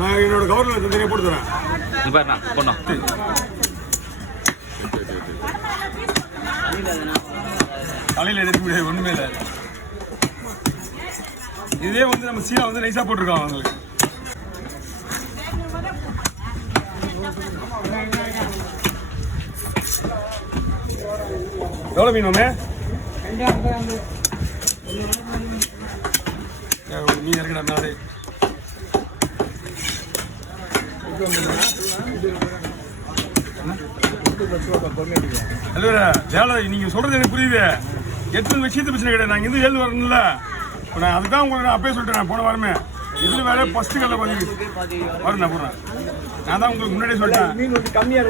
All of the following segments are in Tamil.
நான் என்னோட கவர்மெண்ட் தனியாக போட்டு தரேன். இப்போ என்ன பொண்ணோம் தலையில் எடுக்க முடியாது, ஒன்றுமே இல்லை. இதே வந்து நம்ம சீனா வந்து நைஸாக போட்டிருக்கோம் அவங்களுக்கு. எவ்வளோ மீன் மாமே? மீன் இருக்குடா நாடு. ஹலோ, நீங்கள் சொல்கிறது எனக்கு புரியுது. எத்தனை விஷயத்தை பிரச்சனை கிடையாது. நான் இங்கேருந்து எழுந்து வரணும்ல. இப்போ நான் அதுதான் உங்களுக்கு அப்பயே சொல்லிட்டேன். நான் போன வாரமே இதில் வேற ஃபஸ்ட்டு கல்ல பதிவு வரும். நான் போடுறேன். நான் தான் உங்களுக்கு முன்னாடியே சொல்லிட்டேன். மீன் வந்து கம்மியாக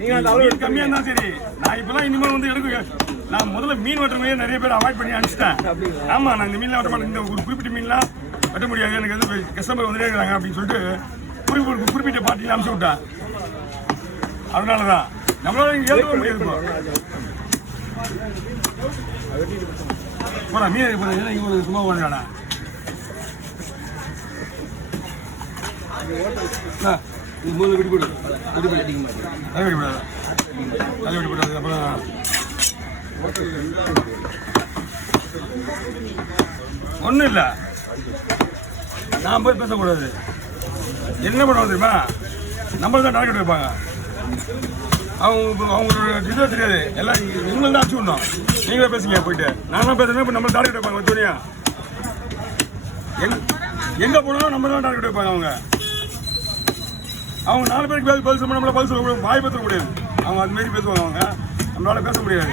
நீங்கள் கம்மியாக இருந்தால் சரி. நான் இப்போலாம் இனிமேல் வந்து எனக்கு நான் முதல்ல மீன் வெட்டுறமையே நிறைய பேர் அவாய்ட் பண்ணி அனுப்பிச்சிட்டேன். ஆமாம், நான் இந்த மீன்லாம் வெட்ட மாட்டேன். இந்த ஒரு குறிப்பிட்ட மீன்லாம் வெட்ட முடியாது, எனக்கு வந்து கஸ்டமர் வந்துட்டே இருக்கிறாங்க அப்படின்னு சொல்லிட்டு குறிப்பிட்ட பார்ட்டியில் அனுப்பிச்சு விட்டேன். அதனால தான் நம்மளால இங்கே எழுத முடியாது. போடா மீன் போகிறேன். இங்கே சும்மா போடுறாடா. இது முதல்ல வெட்டி போடு. வெட்டி போடு. அதை வெட்டி போடாது. அதை வெட்டி போடாது. அப்புறம் ஒன்றும் இல்லை, நான் போய் பேசக்கூடாது. என்ன பண்ணுவோம் தெரியுமா? நம்மளுக்கு தான் டார்கெட் வைப்பாங்க. அவங்களோட இதுவே தெரியாது. எல்லாம் இவங்களும் தான் அடிச்சு விடணும். நீங்களே பேசுங்க போயிட்டு. நானும் பேசுறேன். இப்போ நம்ம டார்கெட் வைப்பாங்க. துணியா எங்கே போனாலும் நம்ம தான் டார்கெட் வைப்பாங்க. அவங்க 4 பேருக்கு பதில் சொல்லணும். நம்மளால பதில் சொல்ல முடியாது. வாய் பேச முடியாது. அவங்க அதுமாரி பேசுவாங்க. அவங்க நம்மளால பேச முடியாது.